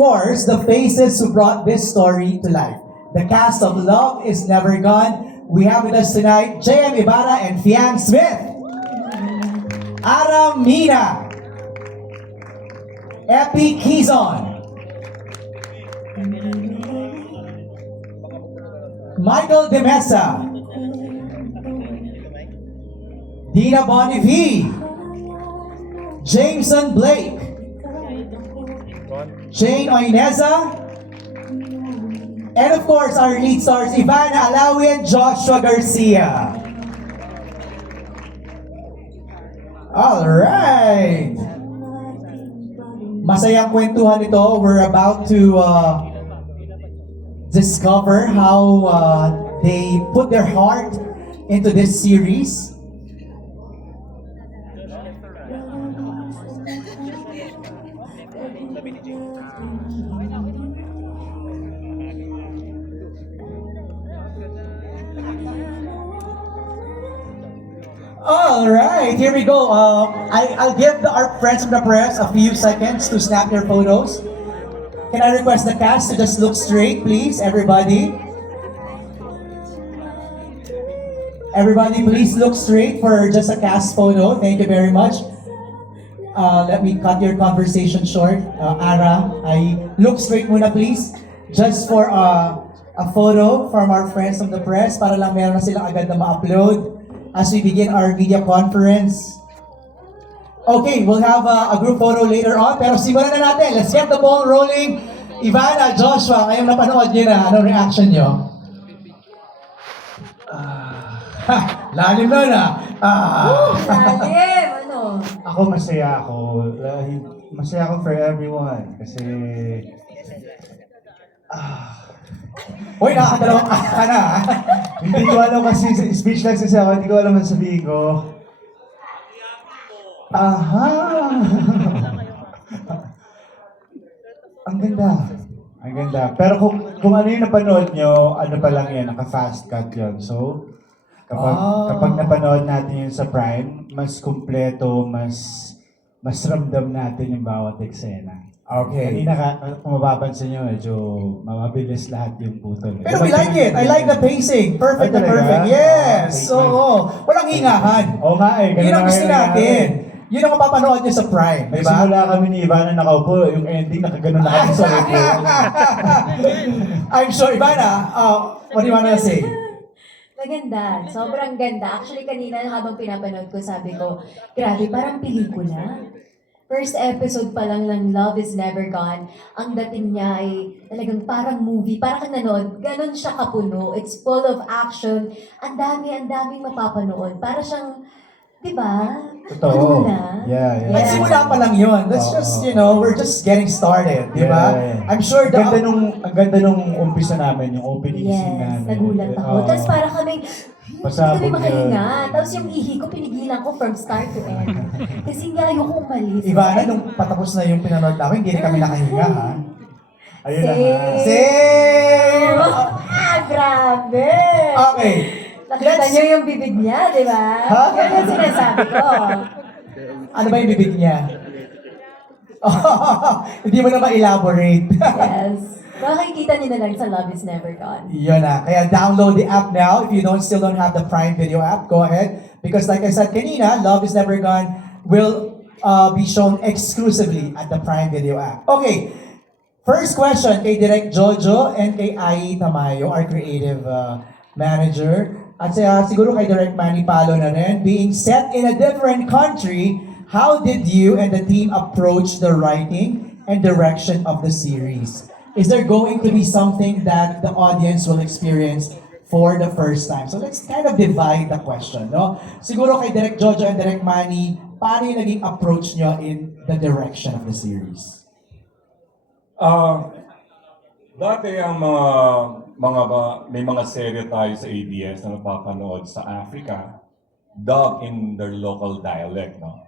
course, the faces who brought this story to life. The cast of Love is Never Gone. We have with us tonight J.M. Ibarra and Fiang Smith. Aram Mina. Epi Kizon. Michael De Mesa. Dina Bonivi. Jameson Blake. Jane Oineza. And of course, our lead stars, Ivana Alawi and Joshua Garcia. Alright! Masayang kwentuhan ito. We're about to discover how they put their heart into this series. Alright, here we go. I'll give our friends from the press a few seconds to snap your photos. Can I request the cast to just look straight, please, everybody? Everybody, please look straight for just a cast photo. Thank you very much. Let me cut your conversation short. Ara, look straight muna, please. Just for a photo from our friends from the press para lang meron na silang agad na ma-upload as we begin our media conference. Okay, we'll have a group photo later on, pero simulan na natin. Let's get the ball rolling. Ivana, Joshua, ngayong napanood nyo na, anong reaction nyo? Lalim na. Lalim, ano? Ako masaya ako. Masaya ako for everyone. Kasi... Uy, nakakadalawang ka na. hindi ko alam kasi, speechless kasi ako, hindi ko alam ang sabihin ko. Aha! Ang ganda. Ang ganda. Pero kung ano yung napanood nyo, ano pa lang yan, naka-fast cut yun. So, kapag napanood natin yun sa Prime, mas kumpleto, mas ramdam natin yung bawat eksena. Okay. Kanina kung mapapansin nyo, medyo mabilis lahat yung putol. Pero we like it. I like the pacing. Perfect na perfect. Yes. So, walang hingahan. Oo nga eh. Yun ang gusto natin. Yun ang mapapanood nyo sa Prime, di ba? Nagsimula kami ni Ivana nakaupo, yung ending nakaganon na kami sa upo. I'm sure, Ivana, what do you wanna say? Maganda. Sobrang ganda. Actually, kanina habang pinapanood ko, sabi ko, grabe, parang pelikula. First episode pa lang ng Love is Never Gone, ang dating niya ay talagang parang movie, parang kang nanood, ganon siya kapuno. It's full of action. Ang daming mapapanood. Para siyang, di ba? Totoo. Ano na? Yeah. At simula pa lang yun. That's just, we're just getting started, di ba? Yeah. I'm sure Ang ganda nung umpisa namin, yung opening scene Yes, namin. nagulat ako. Tapos para kami, hindi Pasabog kami makahinga. yun. Tapos yung ihi ko, pinigilan ko from start to end. Kasi nga, ayoko umalis. Ivana, nung patapos na yung pinanood namin, hindi kami nakahinga, ha? Ayun na Same. nga. Same! Grabe! Okay. Nakita niyo yung bibig niya, di ba? Ha? Yan yung sinasabi ko. Ano ba yung bibig niya? Hindi mo na ma-elaborate. Yes. Makikita niyo na lang sa Love is Never Gone. Yun na. Kaya download the app now. If you still don't have the Prime Video app, go ahead. Because like I said kanina, Love is Never Gone will be shown exclusively at the Prime Video app. Okay. First question kay Direk Jojo and kay Ai Tamayo, our creative manager. At siguro kay Direk Manny Palo na rin. Being set in a different country, how did you and the team approach the writing and direction of the series? Is there going to be something that the audience will experience for the first time? So let's kind of divide the question, no? Siguro kay Direk Jojo and Direk Manny, paano yung naging approach nyo in the direction of the series? Dati ang may mga serye tayo sa ABS na napapanood sa Africa, dubbed in their local dialect, no?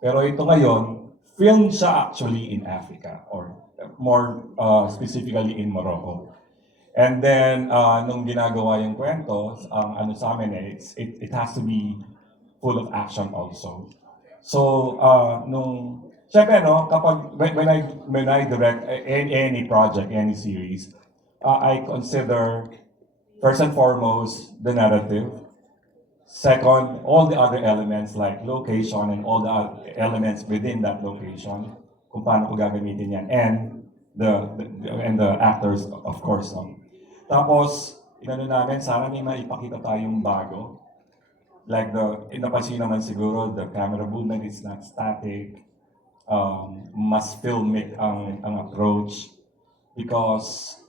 Pero ito ngayon, film siya actually in Africa, or more specifically in Morocco. And then, nung ginagawa yung kwento, ang ano sa amin it has to be full of action also. So, nung Siyempre, no, kapag, when I direct any project, any series, I consider, first and foremost, the narrative. Second, all the other elements like location and all the other elements within that location, kung paano ko gagamitin yan, and the actors, of course. No? Tapos, inano namin, sana may maipakita tayong bago. Like napansin naman siguro, the camera movement is not static. Mas filmic ang approach because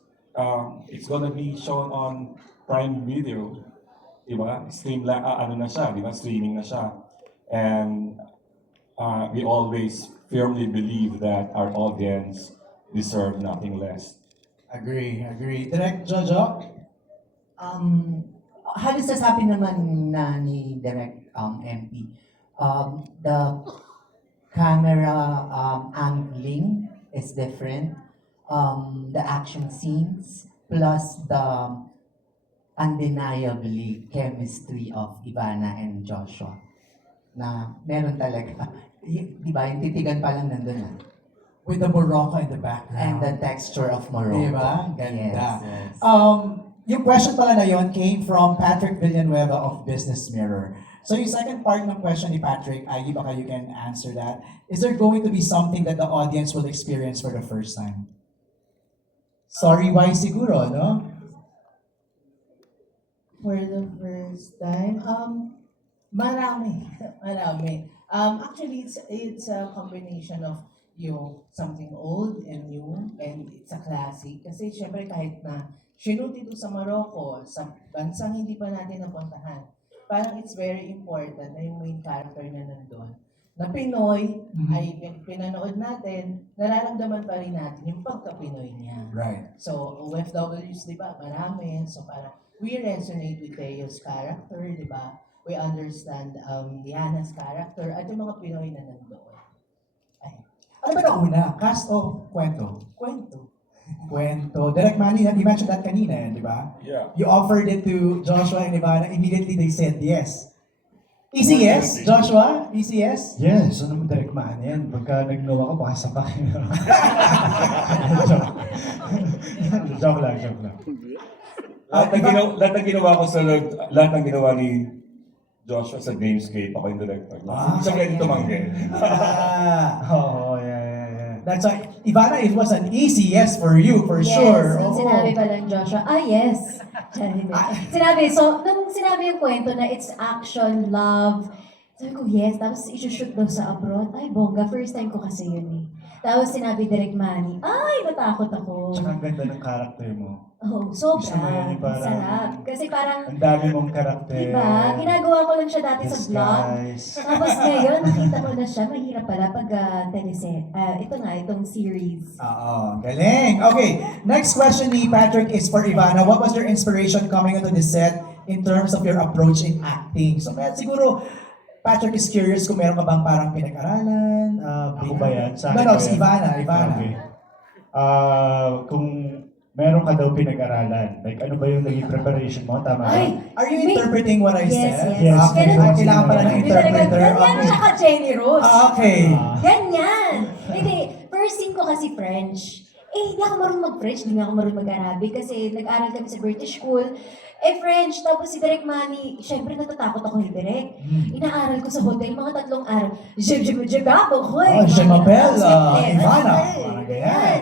it's gonna be shown on Prime Video. Diba? Ano na siya, diba? Streaming na siya. And we always firmly believe that our audience deserve nothing less. Agree. Direct Jojo? Halos sasabi naman na ni Direct MP, the camera angling is different, the action scenes, plus the undeniably chemistry of Ivana and Joshua. Na meron talaga, di ba, yung titigan pa lang nandun na. With the Morocco in the And background. the texture of Morocco. Diba? Ganda. Yes. Yung question pala na yon came from Patrick Villanueva of Business Mirror. So yung second part ng question ni Patrick, ay baka you can answer that. Is there going to be something that the audience will experience for the first time? Sorry, why siguro, no? For the first time, marami. Actually, it's a combination of yung something old and new, and it's a classic. Kasi syempre kahit na shoot ito sa Morocco, sa bansang hindi pa natin napuntahan, parang it's very important na yung main character na nandun, na Pinoy, ay pinanood natin, nararamdaman pa rin natin yung pagka-Pinoy niya. Right. So, OFWs, di ba, marami. So, parang we resonate with Teo's character, di ba? We understand Liana's character at yung mga Pinoy na nandoon. Ay, Ano ba nauna? Cast o kwento? kwento. Kwento. Direct Manny, you mentioned that kanina, di ba? Yeah. You offered it to Joshua and Ivana, immediately they said yes. Easy yes, Joshua? Easy yes? Yes, ano mo direct man yan. Pagka nag-no ako, baka sapakin. Joke lang. Lahat ng ginawa ko lahat ng ginawa ni Joshua sa Dreamscape, ako yung director. Hindi siya pwede tumanggi. Oo, yeah. That's why, Ivana, it was an easy yes for you, for Yes, sure. nung Oo. sinabi pa lang Joshua, yes. Sinabi, so, nung sinabi yung kwento na it's action, love, sabi ko, yes. Tapos, isushoot daw sa abroad. Ay, bongga. First time ko kasi yun eh. Tapos, sinabi Direct Manny, ay, natakot ako. Tsaka ang ganda ng character mo. Oh, Gusto mo sobra. yun yung parang- Sarap. Kasi parang, Ang dami mong karakter. diba, ginagawa ko lang siya dati sa vlog. Disguise. Tapos ngayon, nakita mo na siya, mahirap pala pag itong series. Oo, galing. Okay, next question ni Patrick is for Ivana. What was your inspiration coming onto the set in terms of your approach in acting? So, siguro, Patrick is curious kung meron ka bang parang pinag-aralan. Ako ba yan? Sa No, akin ba si yan? Ivana. Okay. Kung meron ka daw pinag-aralan, like ano ba yung naging preparation mo? Tama ba? Ay! Are you Wait. interpreting what I Yes, said? yes. Okay, Ganun. kailangan pala ng Hindi talaga, interpreter. ganyan siya ka Jenny Rose. Okay. Ganyan! Hindi, first scene ko kasi French. Hindi ako marunong mag-French, hindi nga ako marunong mag-Arabic kasi nag-aral kami sa British school. French, tapos si Direk Manny, syempre natatakot ako ni Direk. Inaaral ko sa hotel, mga 3 araw. Je m'appelle Ivana. Parang ganyan.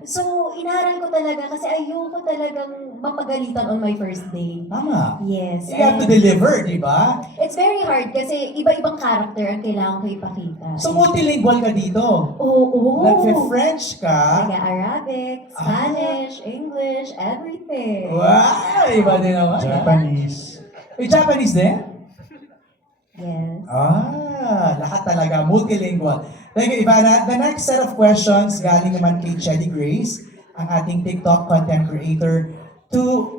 So, inaaral ko talaga kasi ayoko talagang mapagalitan on my first day. Tama. Yes. You have to and deliver, di ba? it's very hard kasi iba-ibang character ang kailangan ko ipakita. So, multilingual ka dito. Oo. Nag-French ka. Arabic, Spanish, English, everything. Wow! Iba din naman. Japanese. May Japanese din? Yes. Lahat talaga, multilingual. Thank you, Ivana. The next set of questions galing naman kay Chelly Grace, ang ating TikTok content creator, to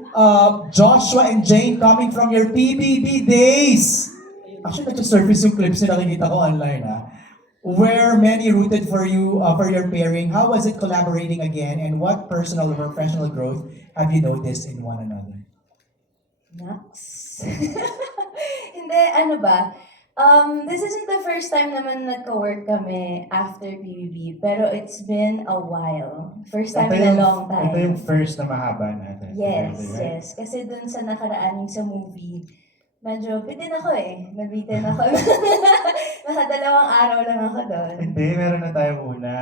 Joshua and Jane coming from your PBB days. Actually, nag-surface yung clips na nakikita ko online, where many rooted for you, for your pairing. How was it collaborating again, and what personal or professional growth have you noticed in one another? Naks. Hindi, ano ba? This isn't the first time naman nagka-work kami after PBB, pero it's been a while. First time in a long time. Ito yung first na mahaba natin. Yes, together, right? yes. Kasi dun sa nakaraan yung sa movie, medyo bitin ako eh. Nabitin ako. Nakadalawang araw lang ako doon. Hindi, meron na tayong una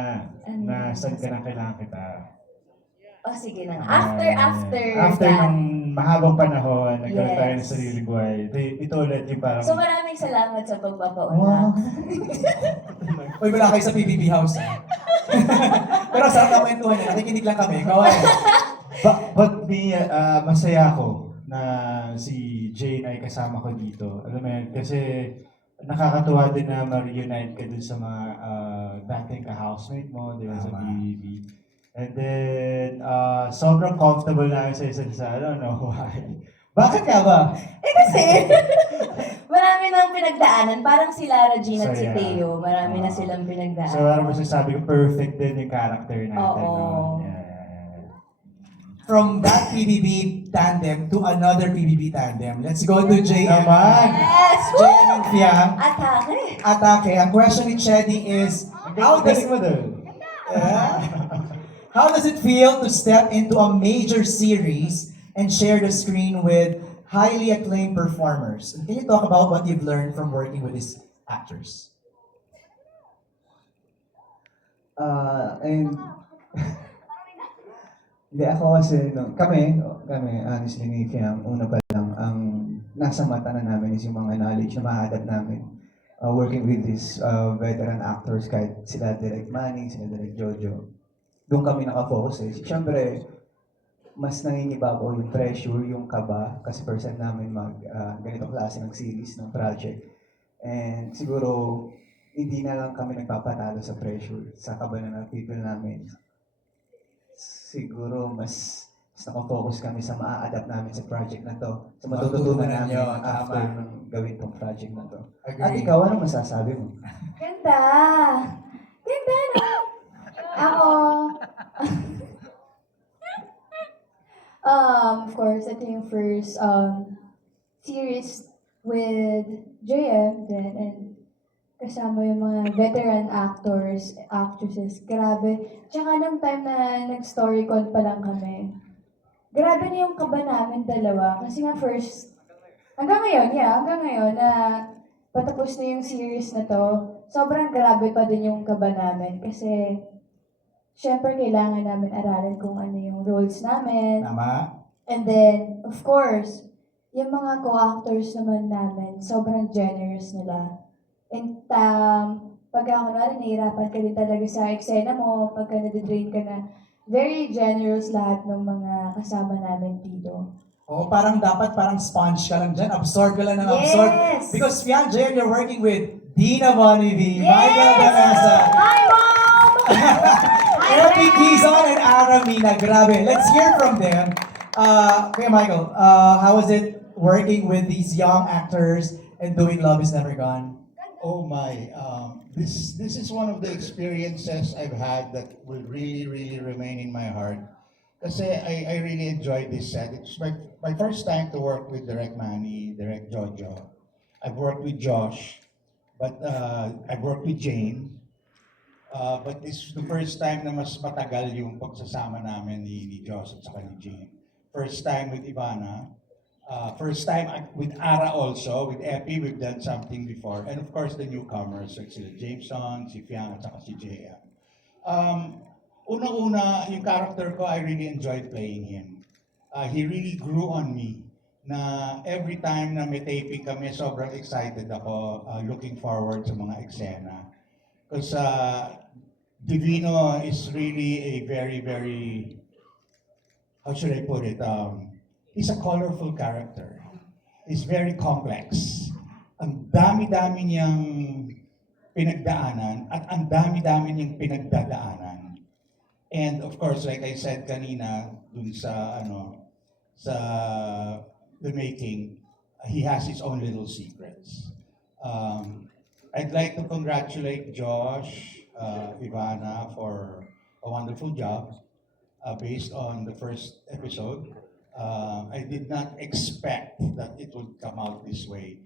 Ano na yun? saan ka na kailangan kita. Oh, sige na. After After ng that. mahabang panahon, nagkaroon tayo ng Yes. sarili buhay. Ito ulit yung parang... So maraming salamat sa pagpapauna. Uy, wala kayo sa PBB house. Pero sarap na kwentuhan niya. Nakikinig lang kami. Go ahead. But me, masaya ako na si Jane ay kasama ko dito. Alam mo yan, kasi nakakatuwa din na ma-reunite ka dun sa mga dating ka-housemate mo, di ba, sa Tama. BBB. And then, sobrang comfortable na sa isa't isa. I don't know why. Bakit ka ba? Eh kasi, marami nang pinagdaanan. Parang si Lara Jean at si Saya. Teo. Marami na silang pinagdaanan. So, parang masasabi ko, perfect din yung character natin. Oo. No? Yeah. From that PBB tandem to another PBB tandem. Let's go to JM. Naman! Yes! JM and Fiang. Atake! Atake. Ang question ni Chedi is, how does Galing mo dun. how does it feel to step into a major series and share the screen with highly acclaimed performers? And can you talk about what you've learned from working with these actors? And hindi ako kasi kami honestly ni Fiam, una pa lang ang nasa mata na namin is yung mga knowledge na ma-adapt namin working with these veteran actors kahit sila Direk Manny, sila Direk Jojo. Doon kami nakafocus eh. Siyempre, mas nangingibabaw yung pressure, yung kaba kasi first time namin mag ganitong klase ng series, ng project. And siguro, hindi na lang kami nagpapatalo sa pressure, sa kaba na people namin. Siguro mas nakafocus kami sa maa-adapt namin sa project na to. Sa matututunan Matututunan namin nyo, after tama. nung gawin tong project na to. Agree. At ikaw, ano masasabi mo? Ganda! Ganda no? Ako, of course, ito yung first series with JM din and kasama yung mga veteran actors, actresses. Grabe. Tsaka nung time na nag-storycon pa lang kami, grabe na yung kaba namin dalawa. Kasi nga first, hanggang ngayon na patapos na yung series na to, sobrang grabe pa din yung kaba namin. Kasi, syempre kailangan namin aralin kung ano yung roles namin. Tama? And then, of course, yung mga co-actors naman namin, sobrang generous nila. And pagka kunwari nahihirapan ka din talaga sa eksena mo, pagka nadidrain ka na, very generous lahat ng mga kasama namin dito. Oo, parang dapat parang sponge ka lang dyan. Absorb ka lang ng absorb. Yes! Because Fiang, JM, you're working with Dina Bonivi, Yes! Michael Danasa, Hi, Mom! Epi Quizon, and Aramina. Grabe. Let's hear from them. Kuya Michael, how was it working with these young actors and doing Love Is Never Gone? Oh my, this is one of the experiences I've had that will really remain in my heart. Kasi I really enjoyed this set. It's my first time to work with Direk Manny, Direk Jojo. I've worked with Josh, but I've worked with Jane. But this is the first time na mas matagal yung pagsasama namin ni Josh at saka ni Jane. First time with Ivana. First time with Ara also, with Epi, we've done something before. And of course, the newcomers, like sila Jameson, si Fiang, at saka si JM. Unang-una, yung character ko, I really enjoyed playing him. He really grew on me na every time na may taping kami, sobrang excited ako, looking forward sa mga eksena. Because Divino is really a very, how should I put it? He's a colorful character. He's very complex. Ang dami-dami niyang pinagdaanan at ang dami-dami niyang pinagdadaanan. And of course, like I said kanina, dun sa the making, he has his own little secrets. I'd like to congratulate Josh, Ivana for a wonderful job based on the first episode. I did not expect that it would come out this way.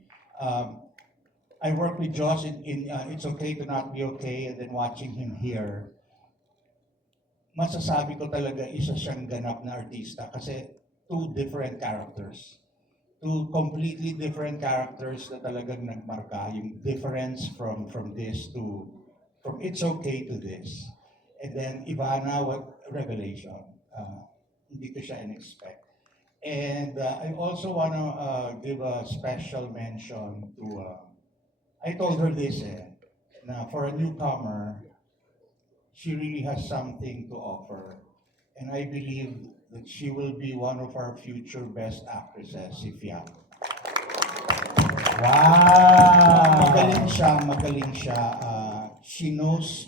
I worked with Josh in It's Okay to Not Be Okay, and then watching him here, masasabi ko talaga isa siyang ganap na artista kasi two different characters. Two completely different characters na talagang nagmarka. Yung difference from this to, from It's Okay to this. And then Ivana, what revelation. Hindi ko siya in-expect. And I also want to give a special mention to, I told her this, na for a newcomer, she really has something to offer. And I believe that she will be one of our future best actresses, si Fiang. Wow! Magaling siya. She knows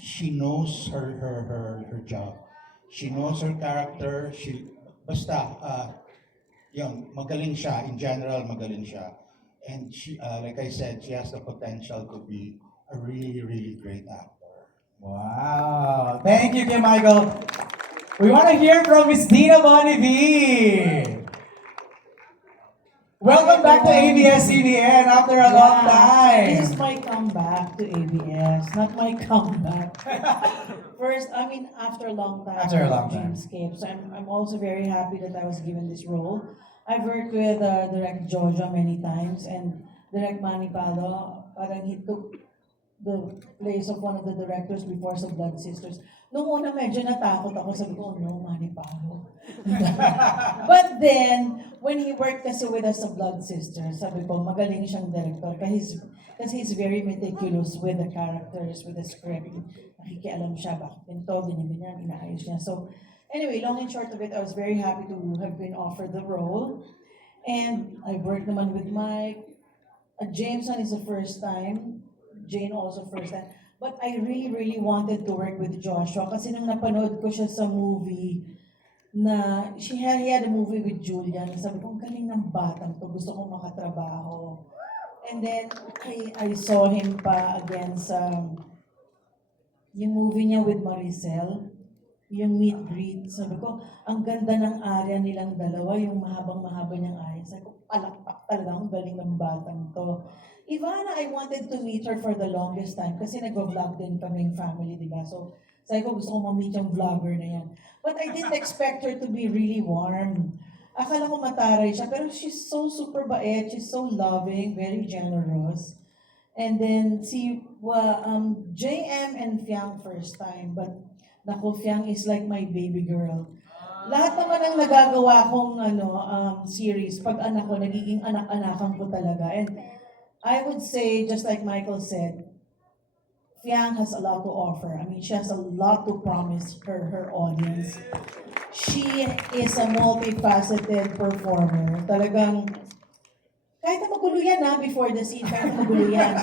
her job. She knows her character. Yun, magaling siya. In general, magaling siya. And she, like I said, she has the potential to be a really, really great actor. Wow! Thank you, Kim Michael. We want to hear from Miss Dina Bonnevie. Welcome back to ABS-CBN after a long This is time. my comeback to ABS, not my comeback. First, I mean, after a long time. After a long time. Dreamscape. So I'm also very happy that I was given this role. I've worked with Direct Jojo many times, and Direct Manny Palo, parang he took the place of one of the directors before sa Blood Sisters. Noong una medyo natakot ako, sabi ko, oh no, Manny Palo. But then, when he worked kasi with us sa Blood Sisters, sabi ko, magaling siyang director kasi he's very meticulous with the characters, with the script. Nakikialam siya, bakit ganito, ganyan, inaayos niya. So, anyway, long and short of it, I was very happy to have been offered the role. And I worked naman with Mike. Jameson is the first time. Jane also first time. But I really, really wanted to work with Joshua kasi nung napanood ko siya sa movie na he had a movie with Julian. Sabi ko, ang galing ng batang to. Gusto kong makatrabaho. And then, I saw him pa again sa yung movie niya with Maricel. Yung meet greet. Sabi ko, ang ganda ng area nilang dalawa, yung mahabang-mahaba niyang area. Sabi ko, palakpak talaga, ang galing ng batang to. Ivana, I wanted to meet her for the longest time kasi nag-vlog din kaming family, di ba? So, sabi ko, gusto ko ma-meet yung vlogger na yan. But I didn't expect her to be really warm. Akala ko mataray siya, pero she's so super bait, she's so loving, very generous. And then, JM and Fiang first time, but naku, Fiang is like my baby girl. Lahat naman ang nagagawa kong series, pag anak ko, nagiging anak-anakan ko talaga. And I would say, just like Michael said, Fiang has a lot to offer. I mean, she has a lot to promise her audience. She is a multifaceted performer. Talagang, kahit na magulo yan before the scene, kahit na magulo yan.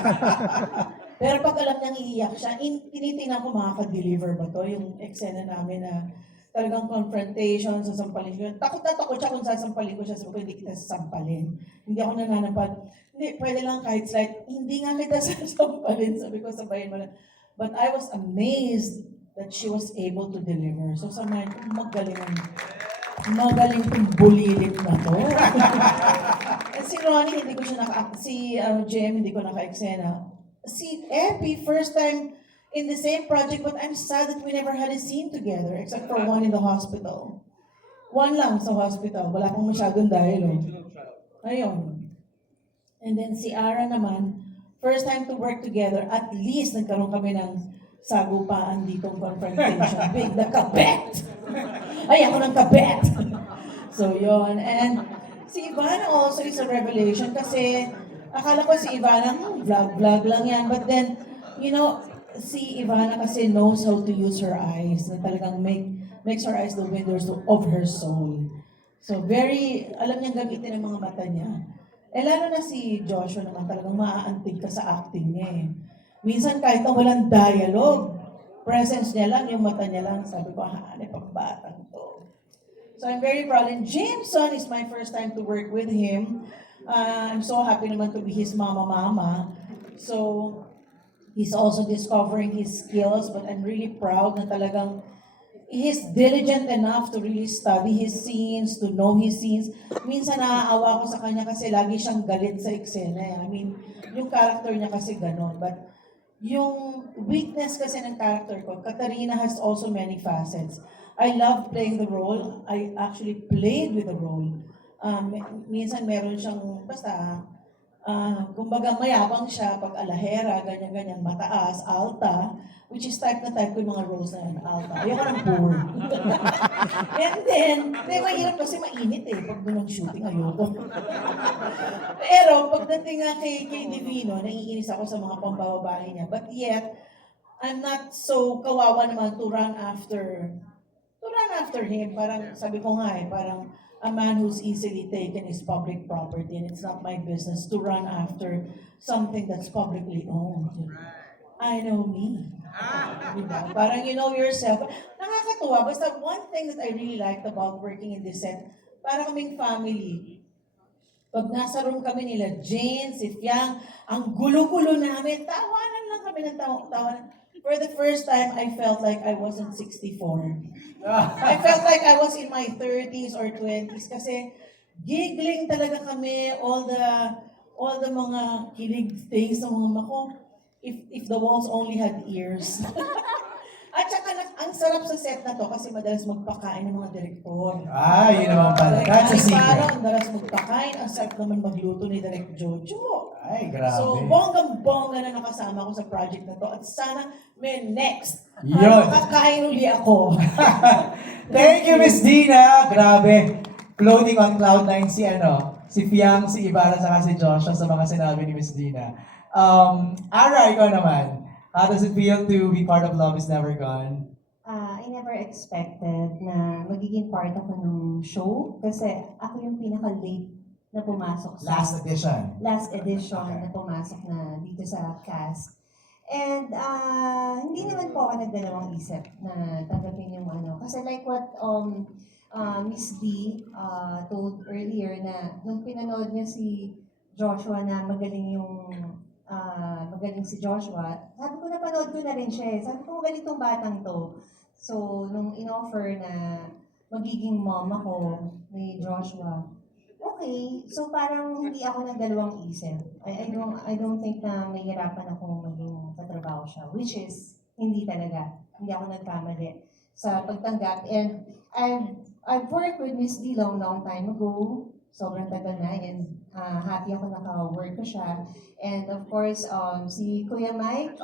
Pero pag alam niyang iiyak siya, tinitingnan ko makaka-deliver ba to? Yung eksena namin na talagang confrontation, sasampalin ko. Takot na takot siya kung sasampalin ko siya. Sabi ko, hindi kita sasampalin. Hindi ako nananapan. Hindi, pwede lang kahit slight. Hindi nga kita sasampalin. Sabi ko, sabayin mo lang. But I was amazed that she was able to deliver. So sa mga, magaling kong bulilit na to. And si Ronnie, hindi ko siya si JM, hindi ko naka-eksena. Si Epi, first time in the same project, but I'm sad that we never had a scene together, except for one in the hospital. One lang sa hospital, wala pang masyadong dialogue. Ayun. And then si Ara naman, first time to work together, at least nagkaroon kami ng sagupaan ditong confrontation. Big the kabet! Ay, ako ng kabet! So yun, and si Ivana also is a revelation kasi akala ko si Ivana, vlog lang yan. But then, si Ivana kasi knows how to use her eyes, na talagang makes her eyes the windows of her soul. So alam niyang gamitin ang mga mata niya. Lalo na si Joshua naman talagang maaantig ka sa acting niya eh. Minsan kahit na walang dialogue, presence niya lang, yung mata niya lang, sabi ko, hanip ang batang to. So I'm very proud. And Jameson is my first time to work with him. I'm so happy naman to be his mama. So he's also discovering his skills, but I'm really proud na talagang he's diligent enough to really study his scenes, to know his scenes. Minsan naaawa ko sa kanya kasi lagi siyang galit sa eksena. I mean, yung character niya kasi ganon. But yung weakness kasi ng character ko, Katarina has also many facets. I love playing the role. I actually played with the role. Minsan meron siyang, basta, kumbaga mayabang siya pag alahera, ganyan-ganyan, mataas, alta, which is type na type ko yung mga roles na yan, alta. Ayoko ng poor. And then, mahirap kasi mainit pag doon ang shooting, ayoko. Pero pagdating nga kay Divino, naiinis ako sa mga pambababae niya. But yet, I'm not so kawawa naman to run after him. Parang, sabi ko nga parang, a man who's easily taken is public property and it's not my business to run after something that's publicly owned. I know me. Diba? Parang you know yourself. Nakakatuwa. Basta one thing that I really liked about working in this set, para kaming family. Pag nasa room kami nila, Jane, si Fiang, ang gulo-gulo namin, tawanan lang kami ng tawanan. For the first time, I felt like I wasn't 64. I felt like I was in my 30s or 20s kasi giggling talaga kami, all the mga kilig things ng mga mako. If the walls only had ears. At saka ang sarap sa set na to kasi madalas magpakain ng mga direktor. Yun naman pala. That's a secret. Parang madalas magpakain, ang sarap naman magluto ni Direk Jojo. Ay, grabe. So, bonggang-bongga na nakasama ko sa project na to at sana may next. Yun. Kakain uli ako. Thank you, Miss Dina. Grabe. Floating on cloud nine si Fiang, si Ibarra, saka si Joshua sa mga sinabi ni Miss Dina. Ara, ikaw naman. How does it feel to be part of Love is Never Gone? I never expected na magiging part ako ng show kasi ako yung pinaka-late na pumasok sa Last edition. Okay. na pumasok na dito sa cast. And hindi naman po ako nagdalawang isip na tanggapin yung kasi like what Miss D told earlier na nung pinanood niya si Joshua na magaling si Joshua, sabi ko napanood ko na rin siya. Sabi ko magaling tong batang to. So nung in-offer na magiging mom ako ni Joshua, okay. So parang hindi ako nagdalawang isip. I don't think na mahirapan akong maging katrabaho siya, which is hindi talaga. Hindi ako nagkamali sa pagtanggap. And I've worked with Miss D long time ago. Sobrang tagal na and happy ako naka-work ko siya. And of course, si Kuya Mike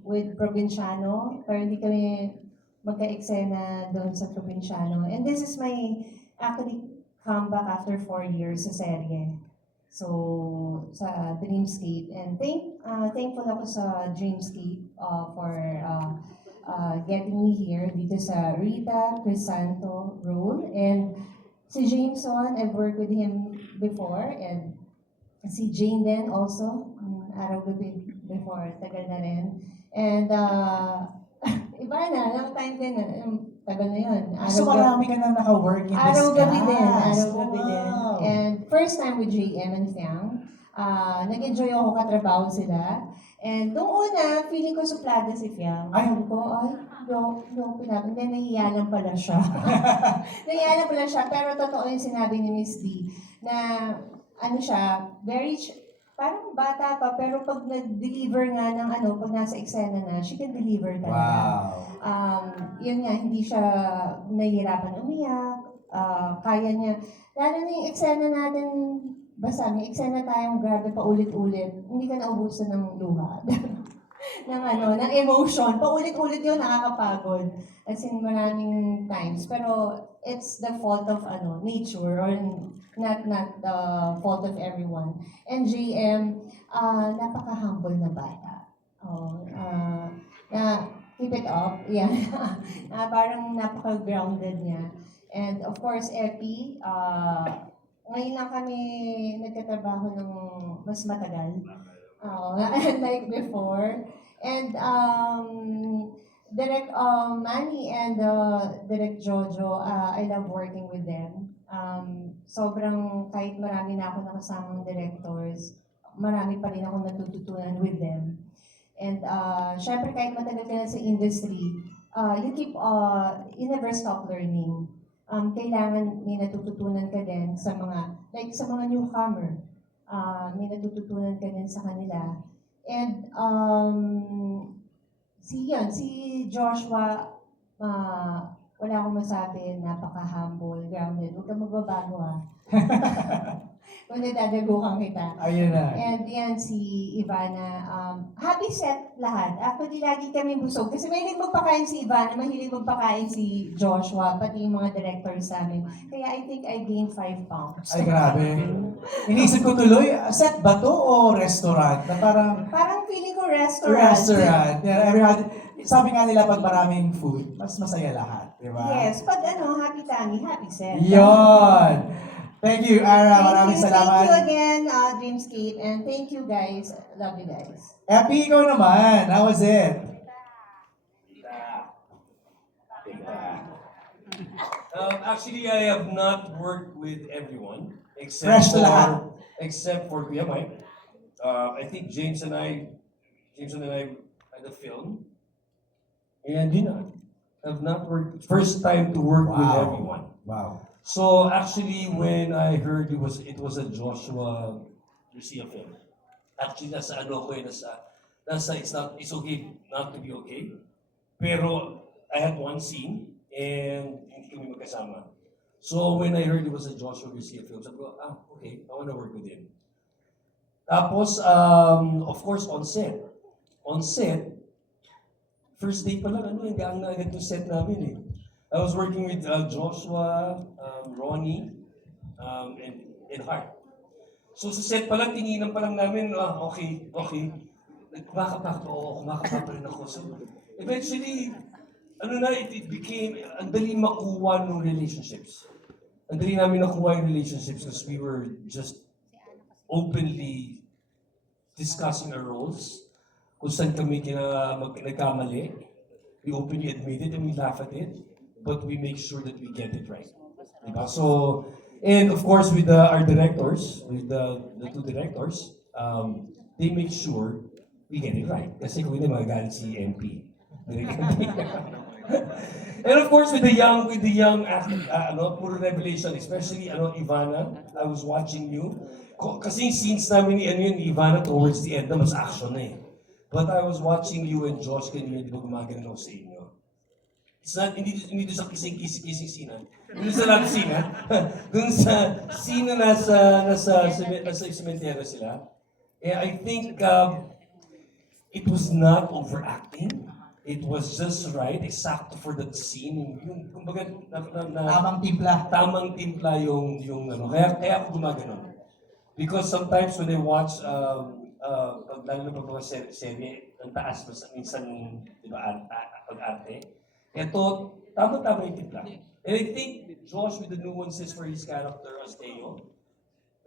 with Provinciano, pero hindi kami magka-eksena doon sa Provinciano. And this is my actually comeback after 4 years sa serye. So, sa Dreamscape. And thankful ako sa Dreamscape for getting me here dito sa Rita Crisanto role. And si Jameson, I've worked with him before. And si Jane din also, araw-gabi before, tagal na rin. And iba na, long time din, tagal na yun. So marami ka na naka-work in this Araw-gabi cast. din, araw-gabi din. Wow. And first time with JM and Fiang, nag-enjoy ako katrabaho sila. And nung una, feeling ko suplada si Fiang. Sabi ko, hindi, nahiya lang pala siya. Nahiya lang pala siya, pero totoo yung sinabi ni Miss D, na siya, parang bata pa, pero pag nag-deliver nga ng pag nasa eksena na, she can deliver talaga. Wow. Yun nga, hindi siya nahihirapan umiyak, kaya niya. Lalo na yung eksena natin, basta may eksena tayong grabe pa ulit-ulit, hindi ka naubusan ng luha. ng emotion. Paulit-ulit yun, nakakapagod. As in, maraming times. Pero, it's the fault of nature or not the fault of everyone. And JM, napaka-humble na bata. Keep it up. Yeah. Parang napaka-grounded niya. And of course, Epi, ngayon lang kami nagtatrabaho ng mas matagal. Like before. And Direk Manny and Direk Jojo, I love working with them. Sobrang kahit marami na ako nakasamang directors, marami pa rin ako natututunan with them. And syempre kahit matagal ka na sa industry, you never stop learning. Kailangan may natututunan ka din sa sa mga newcomer. May natututunan ka din sa kanila. And si Joshua, wala akong masabi, napaka-humble, grounded. Huwag kang magbabago Kung nadadagukan kita. Ayun na. And yan, si Ivana, happy set lahat. Actually, lagi kami busog. Kasi mahilig magpakain si Ivana, mahilig magpakain si Joshua, pati yung mga directors namin. Kaya I think I gained 5 pounds. Ay, grabe. Inisip ko tuloy, set ba to o restaurant? Na parang Parang feeling ko restaurant. restaurant. Yeah, sabi nga nila, pag maraming food, mas masaya lahat. Di ba? Yes, pag happy tummy, happy set. Yon! Thank you, Ara. Maraming salamat. Thank you again, Dreamscape, and thank you guys. Love you guys. Epi, ikaw naman. How was it? Actually, I have not worked with everyone Fresh to lahat. except for Kuya Mike. I think James and I had a film, and have not worked. First time to work with Wow. everyone. Wow. So actually, when I heard it was a Joshua Lucia film. Actually, nasa it's okay not to be okay. Pero I had one scene and hindi kami magkasama. So when I heard it was a Joshua Lucia film, sabi ko, okay, I want to work with him. Tapos, of course, on set, first day pa lang, hanggang na agad yung set namin eh. I was working with Joshua, Ronnie, and Hart. So sa set pa lang, tinginan pa lang namin, okay. Kumakapa rin ako. So eventually, it became, ang dali makuha ng relationships. Ang dali namin nakuha yung relationships because we were just openly discussing our roles. Kung saan kami nagkamali. We openly admit it and we laugh at it. But we make sure that we get it right. Diba? So, and of course with our directors, with the two directors, they make sure we get it right. Kasi kung hindi magagalit si MP. And of course with the young puro revelation, especially Ivana, I was watching you. Kasi yung scenes namin ni Ivana towards the end na mas action na eh. But I was watching you and Josh kanina, di ba gumagano sa inyo? It's not, hindi doon sa kissing scene. Doon sa love scene, doon sa scene na nasa cemetery sila. I think it was not overacting. It was just right, exacto for that scene. Yung kumbaga, Tamang timpla. Tamang timpla yung Kaya ako gumagano. Because sometimes when I watch, lalo na pag mga serye, ang taas minsan, di ba, pag-arte. Ito, tama-tama yung timpla. And I think Josh, with the nuances for his character as Teo,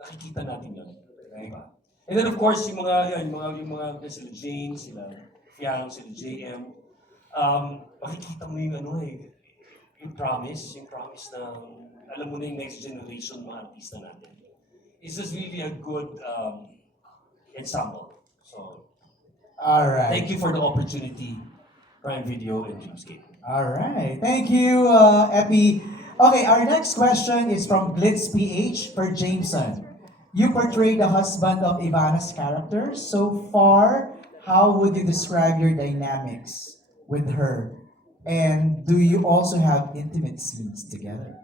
nakikita natin yun. Diba? And then of course, yung mga sila James, sila Fiang, sila JM, makikita mo yung promise na, alam mo na yung next generation mga artista natin. It's just really a good ensemble. So, All right. thank you for the opportunity, Prime Video and Dreamscape. All right. Thank you, Epi. Okay, our next question is from Glitz PH for Jameson. You portray the husband of Ivana's character. So far, how would you describe your dynamics with her? And do you also have intimate scenes together?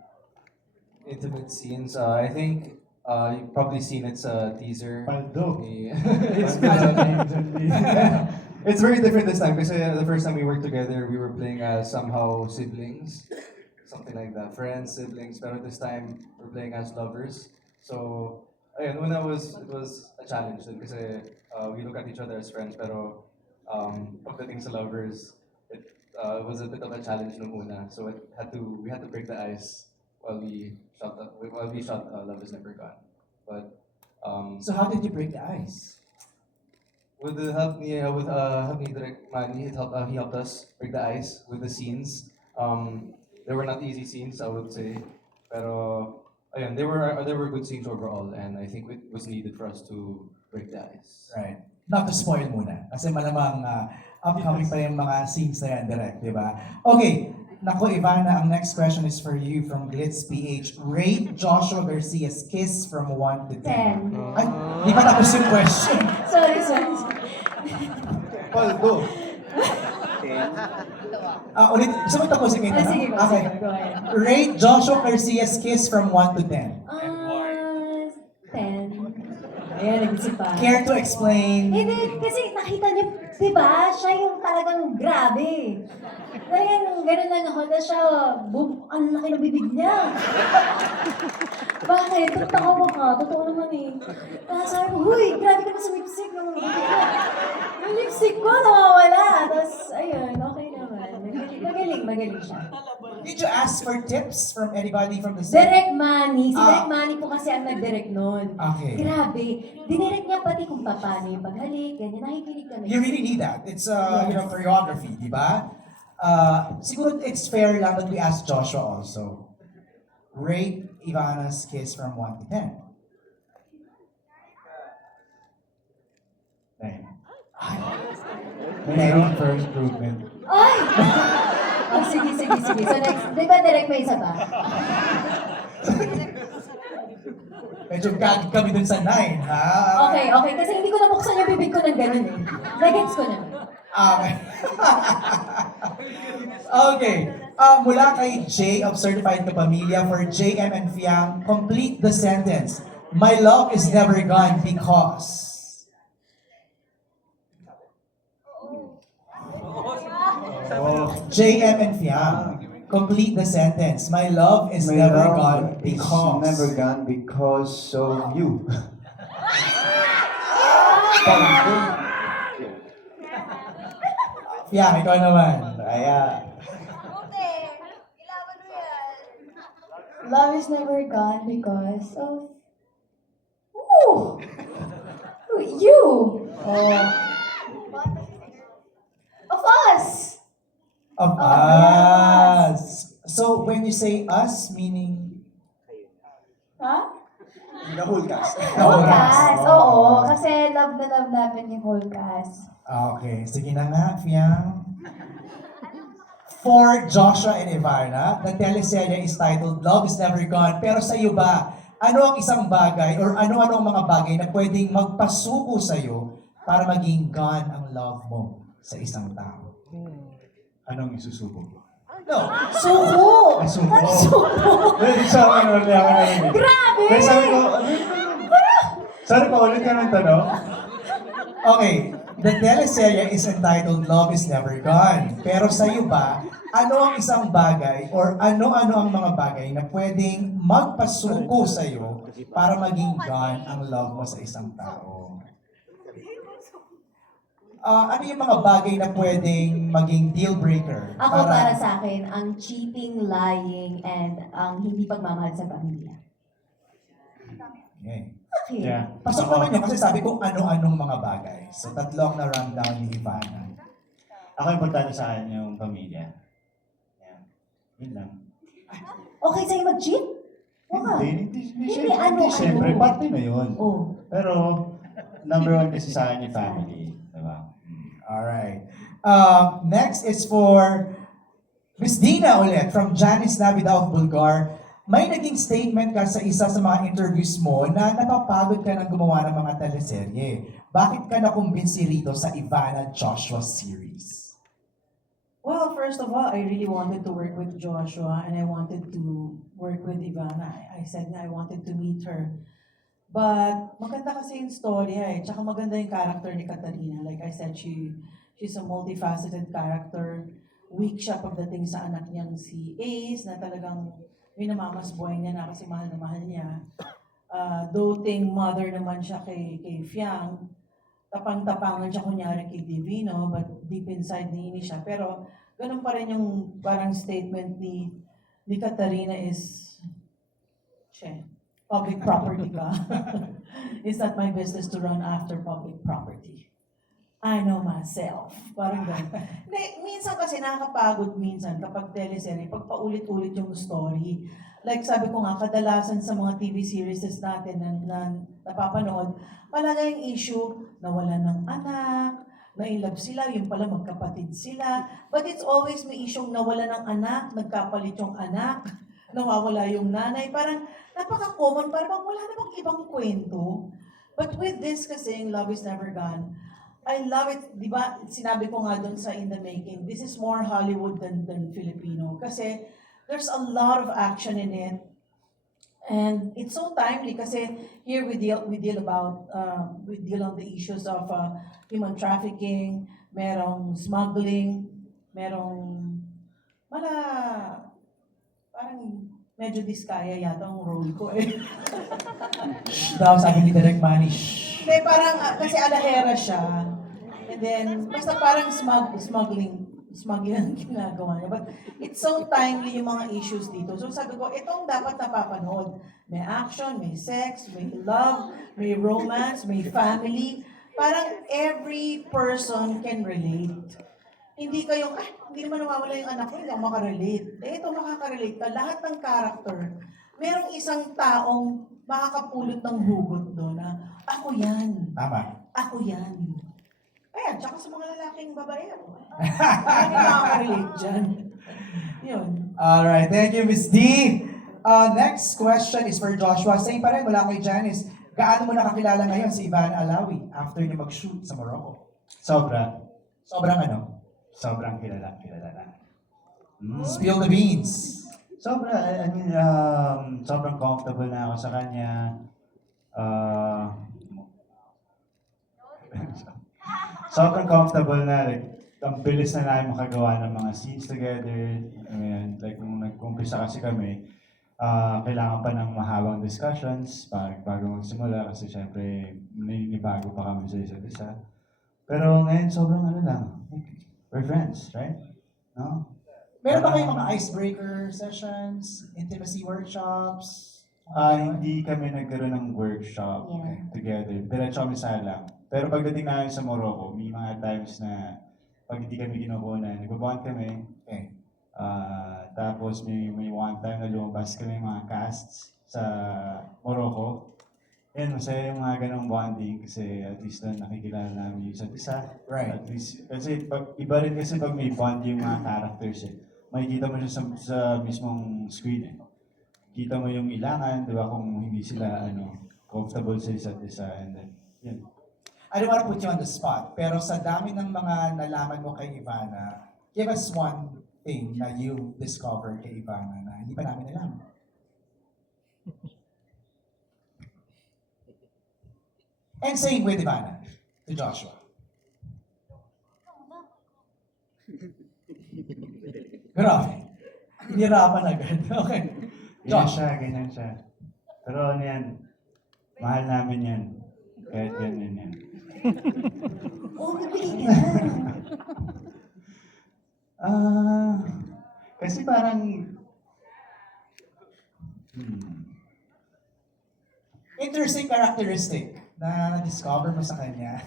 Intimate scenes, I think you've probably seen it's a teaser. Paldo. It's very different this time because the first time we worked together, we were playing somehow siblings, something like that, friends, siblings. But this time, we're playing as lovers. So, ayun, it was a challenge because we look at each other as friends, pero pagdating sa lovers, it was a bit of a challenge nung una. So we had to break the ice while we shot Love Is Never Gone. But So how did you break the ice? with the help ni Direct Manny, he helped us break the ice with the scenes. They were not easy scenes, I would say, pero ayun, they were good scenes overall, and I think it was needed for us to break the ice. Right. Not to spoil muna. Kasi malamang upcoming pa yung mga scenes na yan direct, di ba? Okay, Nako, Ivana, ang next question is for you from Glitz PH. Rate Joshua Garcia's kiss from 1 to 10. 10. Ay, di pa tapos yung question. Sorry. Paul, go. Ulit, gusto mo tapusin kayo na? Sige, Okay. go ahead. Rate Joshua Garcia's kiss from 1 to 10. 10. Ayan, nag-isip pa. Care to explain? Hindi, kasi nakita niyo, di ba? Siya yung talagang grabe. Talagang ganun lang ako na siya, ang laki ng bibig niya. Bakit? Totoo ka? Totoo naman eh. Tapos sabi ko, huy, grabe ka na sa lipstick. Yung lipstick ko nawawala. Tapos, ayun, okay naman. Magaling siya. Did you ask for tips from anybody from the set? Direct Manny. Si Ah. Direct Manny po kasi ang nag-direct nun. Okay. Grabe. Dinirect niya pati kung paano yung paghalik, ganyan. Nakikinig kami. You really need that. It's choreography, di ba? Siguro it's fair lang that we ask Joshua also. Rate Ivana's kiss from 1 to 10. 9. May room for improvement. Ay! Oh, sige. So next, di ba direct may isa pa? Medyo gag kami dun sa 9, ha? Okay. Kasi hindi ko nabuksan yung bibig ko ng ganun eh. Nagets ko na. Okay. Okay. Mula kay J of Certified Kapamilya for JM and Fiam, complete the sentence. My love is never gone because... JM and Fiam, complete the sentence. My love is My never love gone is because... never gone because of you. Fiam, ikaw naman. Kaya... Love is never gone because of... Ooh! You! Of us! Of us. So when you say us, meaning... Ha? The whole cast. Whole cast, oo. Kasi love na love namin yung whole cast. Okay, sige na nga, Fiam. For Joshua and Ivana, the teleserye is titled Love is Never Gone. Pero sa iyo ba, ano ang isang bagay or ano-ano ang mga bagay na pwedeng magpasuko sa iyo para maging gone ang love mo sa isang tao? Anong isusubo mo? No, suko! Ay, suko. Ano suko? Sorry, ako narinig. Grabe! Kaya sabi ko, sorry pa, ulit ka ng tanong. Okay, the teleserye is entitled Love is Never Gone. Pero sa iyo ba, ano ang isang bagay or ano-ano ang mga bagay na pwedeng magpasuko sa iyo para maging gone ang love mo sa isang tao? Ano yung mga bagay na pwedeng maging deal breaker? Ako para sa akin, ang cheating, lying, and ang hindi pagmamahal sa pamilya. Okay. Okay. Yeah. Pasok naman yun kasi sabi ko ano-anong mga bagay. So tatlong na rundown ni Ivana. Ako importante sa akin yung pamilya. Yeah. Yun lang. Okay sa'yo mag-cheat? Wow. Hindi, ano. siyempre, parte na yun. Oh. Pero, number one kasi sa akin yung family. Diba? Alright. Next is for Miss Dina ulit from Janice Navida of Bulgar. May naging statement ka sa isa sa mga interviews mo na napapagod ka ng gumawa ng mga teleserye. Bakit ka nakumbinsi rito sa Ivana Joshua series? Well, first of all, I really wanted to work with Joshua and I wanted to work with Ivana. I said na I wanted to meet her. But maganda kasi yung story eh. Tsaka maganda yung character ni Katarina. Like I said, she's a multifaceted character. Weak siya pagdating sa anak niyang si Ace na talagang minamamasboy niya na kasi mahal na mahal niya. Doting mother naman siya kay Fiang. Tapang-tapangan siya kunyari kay Divino, but deep inside niinis siya. Pero ganun pa rin yung parang statement ni Katarina is, public property ka. It's not my business to run after public property. I know myself. Parang ganun. Minsan kasi nakakapagod minsan kapag teleserye, pag paulit-ulit yung story. Like sabi ko nga, kadalasan sa mga TV series natin na napapanood, palagay yung issue, nawalan ng anak, na in love sila, yung pala magkapatid sila. But it's always may isyong nawala ng anak, nagkapalit yung anak, nawawala yung nanay. Parang napaka-common, parang wala namang ibang kwento. But with this kasi, yung Love is Never Gone, I love it, di ba? Sinabi ko nga doon sa In the Making, this is more Hollywood than Filipino. Kasi there's a lot of action in it. And it's so timely kasi here we deal on the issues of human trafficking, merong smuggling, merong parang medyo diskaya yata ang role ko eh. Daw sabi ni Direk Manny. Hindi, parang kasi alahera siya. And then, basta parang smuggling ang ginagawa niya. But it's so timely yung mga issues dito. So sabi ko, itong dapat napapanood. May action, may sex, may love, may romance, may family. Parang every person can relate. Hindi kayong, hindi naman nawawala yung anak ko, hindi ako makarelate. Ito makaka-relate ka. Lahat ng character, merong isang taong makakapulot ng hugot doon na, ako yan. Tama. Ako yan. Ayan, tsaka sa mga lalaking babae ako. Marami makaka-relate dyan. Yun. Alright, thank you, Miss D. Next question is for Joshua. Same pa rin, mula kay Janice. Gaano mo nakakilala ngayon si Ivana Alawi after niyo mag-shoot sa Morocco? Sobra. Sobrang ano? Sobrang kilala na. Spill the beans. Sobra, I mean, sobrang comfortable na ako sa kanya. Sobrang comfortable na, like, ang bilis na namin makagawa ng mga scenes together. I mean, like, nung nag-umpisa kasi kami, kailangan pa ng mahabang discussions bago magsimula kasi syempre, naninibago pa kami sa isa't isa. Pero ngayon, sobrang ano lang, we're friends, right? No? Meron ba kayong mga icebreaker sessions, intimacy workshops? Hindi kami nagkaroon ng workshop together. Diretso kami sa lang. Pero pagdating namin sa Morocco, may mga times na pag hindi kami kinukunan, nagbabond kami. Okay. Tapos may one time na lumabas kami mga casts sa Morocco. Yan, masaya yung mga ganong bonding kasi at least doon nakikilala namin yung isa't isa. Right. At least, kasi iba rin kasi pag may bond yung mga characters eh. Makikita mo siya sa mismong screen eh. Kita mo yung ilangan, di ba, kung hindi sila comfortable sa isa't isa. And then, yun. I don't want to put you on the spot, pero sa dami ng mga nalaman mo kay Ivana, give us one thing na you discovered kay Ivana na hindi pa namin alam. And same with Ivana, to Joshua. Grabe. Hinirapan agad. Okay. Ganyan siya. Pero ano yan, mahal namin yan. Kahit ganyan yan. Kasi parang, Interesting characteristic na na-discover mo sa kanya.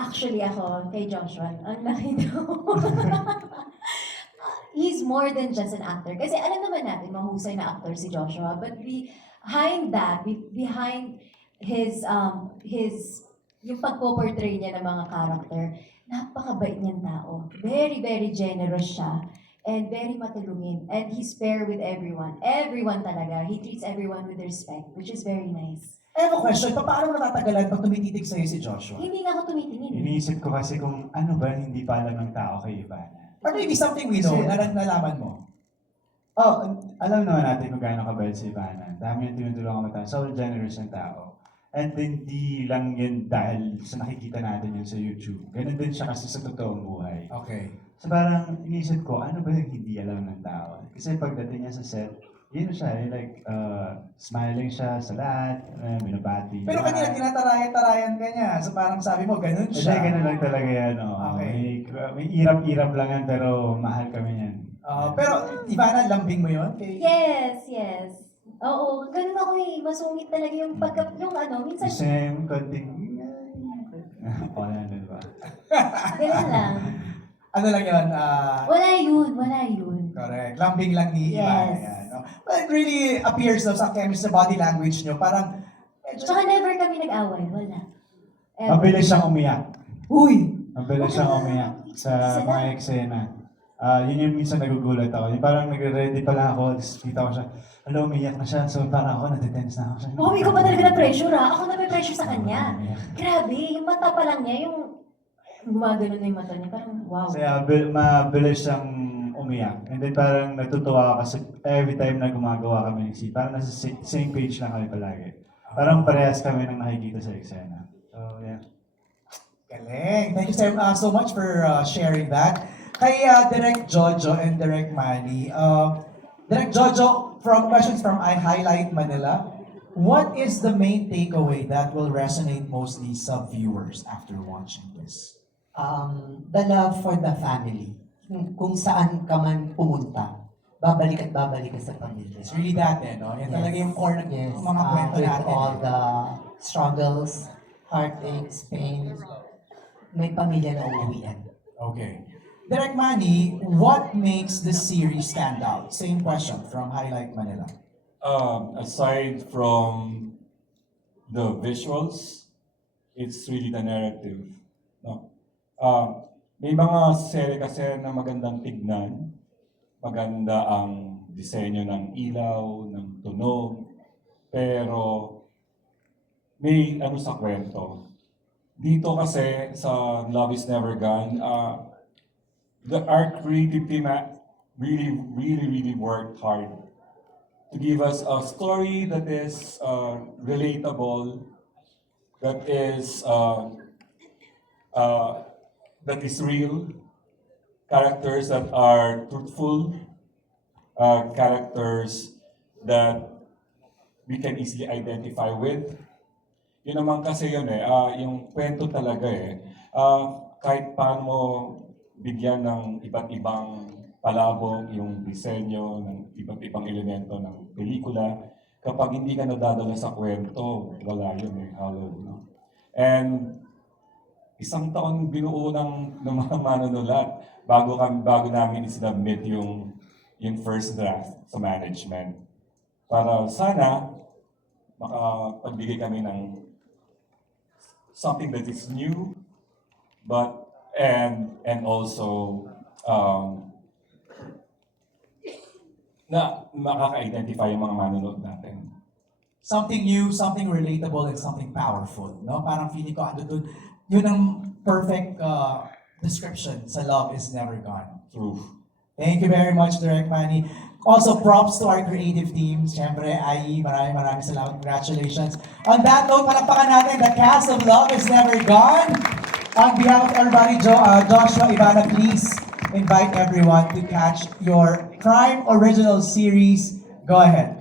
Actually ako, kay Joshua, ang laki daw. He's more than just an actor. Kasi alam naman natin, mahusay na actor si Joshua. But behind that, behind his yung pagpo-portray niya ng mga character, napakabait niyang tao. Very, very generous siya. And very matulungin. And he's fair with everyone. Everyone talaga. He treats everyone with respect, which is very nice. I have a question, paano natatagalan pag tumititig sa'yo si Joshua? Hindi nga ako tumitingin. iniisip ko kasi kung ano ba hindi pa alam ng tao kay Ivana. Or maybe something we know na nalaman mo? Alam naman natin kung gaano kabait si Ivana. Dami yung tinutulungan mo tayo. So generous ng tao. And hindi lang yun dahil sa nakikita natin yun sa YouTube. Ganun din siya kasi sa totoong buhay. Okay. So parang inisip ko, ano ba yung hindi alam ng tao? Kasi pagdating niya sa set, yun siya, like, smiling siya sa lahat, binabati. Pero kanina tinatarayan-tarayan ka niya. So parang sabi mo, ganun siya. Hindi, ganun lang talaga yan. Okay. May irap-irap lang yan, pero mahal kami yan. Pero, Ivana, lambing mo yun? Yes. Oo, ganun ako eh. Masungit talaga yung minsan, Gusto niya yung konting, ano ba? ganun lang. Ano lang yun? Wala yun. Correct. Lambing lang ni Ivana Yes. yan. No? But it really appears sa chemistry, sa body language nyo, parang, Tsaka never kami nag-away, wala. Mabilis siyang umiyak. Uy! Mabilis siyang umiyak sa mga eksena. Yun yung minsan nagugulat ako. Yung parang nagre-ready pa lang ako, tapos kita ko siya, alam, umiyak na siya. So parang ako, natitense na ako siya. Oh, ikaw pa talaga na-pressure ha? Ako na-pressure sa kanya. Grabe, yung mata pa lang niya, yung gumagano na yung mata niya. Parang wow. Kaya mabilis siyang umiyak. And then parang natutuwa ako kasi every time na gumagawa kami ng scene, parang nasa same page lang kami palagi. Parang parehas kami nang nakikita sa eksena. So, yeah. Galing. Thank you so much for sharing that. Kay Direk Jojo and Direk Manny. Direk Jojo, from questions from I Highlight Manila, what is the main takeaway that will resonate mostly sa viewers after watching this? The love for the family. Kung saan ka man pumunta, babalik at babalik ka sa pamilya. It's really that, no? Yan talaga yung core ng Yes, mga kwento with natin. all the struggles, heartaches, pain, may pamilya na uuwian. Okay. Direk Manny, what makes the series stand out? Same question from Highlight Manila. Aside from the visuals, it's really the narrative. No? May mga serye kasi na magandang tignan, maganda ang disenyo ng ilaw, ng tunog, pero may ano sa kwento. Dito kasi sa Love is Never Gone, our creative team really worked hard to give us a story that is relatable, that is real, characters that are truthful, characters that we can easily identify with. Yun naman kasi yun yung kwento talaga kahit paano mo bigyan ng iba't ibang palabok yung disenyo ng iba't ibang elemento ng pelikula, kapag hindi ka nadadala sa kwento, wala yun hollow, no? And isang taon binuo ng mga manunulat bago namin isinubmit yung first draft sa management. Para sana makapagbigay kami ng something that is new, but and also na makaka-identify yung mga manunood natin. Something new, something relatable, and something powerful. No? Parang feeling ko, yun ang perfect description sa Love is Never Gone. True. Thank you very much, Direk Manny. Also, props to our creative team. Siyempre, IE, maraming salamat. Congratulations. On that note, palakpakan natin the cast of Love is Never Gone. On behalf of everybody, Joshua, Ivana, please invite everyone to catch your Prime Original Series. Go ahead.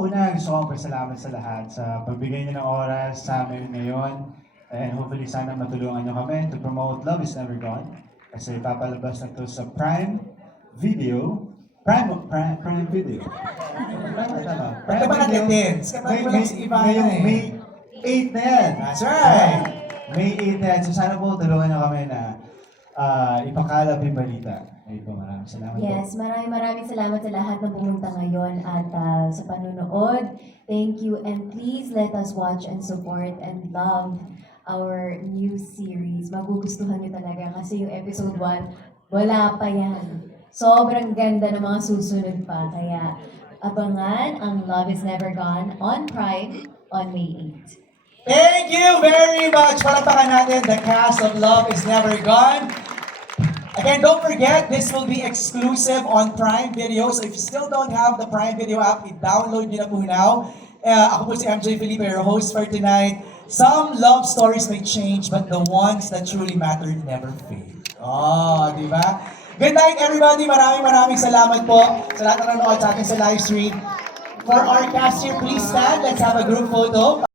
Una, gusto kong pasalamat sa lahat sa pagbigay niyo ng oras sa amin ngayon. And hopefully sana matulungan niyo kami to promote Love is Never Gone. Kasi papalabas na to sa Prime Video. Prime Video. Pwede ba natin din? Ngayong May 8 na yan. That's right. May 8 na yan. So sana po tulungan niyo kami na ipakalab yung balita. Ayun po, maraming salamat po. Yes, maraming salamat sa lahat na pumunta ngayon at sa panunood. Thank you, and please let us watch and support and love our new series. Magugustuhan niyo talaga kasi yung episode 1, wala pa yan. Sobrang ganda ng mga susunod pa. Kaya abangan ang Love is Never Gone on Prime on May 8. Thank you very much. Palakpakan natin the cast of Love is Never Gone. Again, don't forget, this will be exclusive on Prime Video. So if you still don't have the Prime Video app, i-download nyo na po now. Ako po si MJ Felipe, your host for tonight. Some love stories may change, but the ones that truly matter never fade. Oh, di ba? Good night, everybody. Maraming salamat po sa lahat ng nanonood sa atin sa live stream. For our cast here, please stand. Let's have a group photo.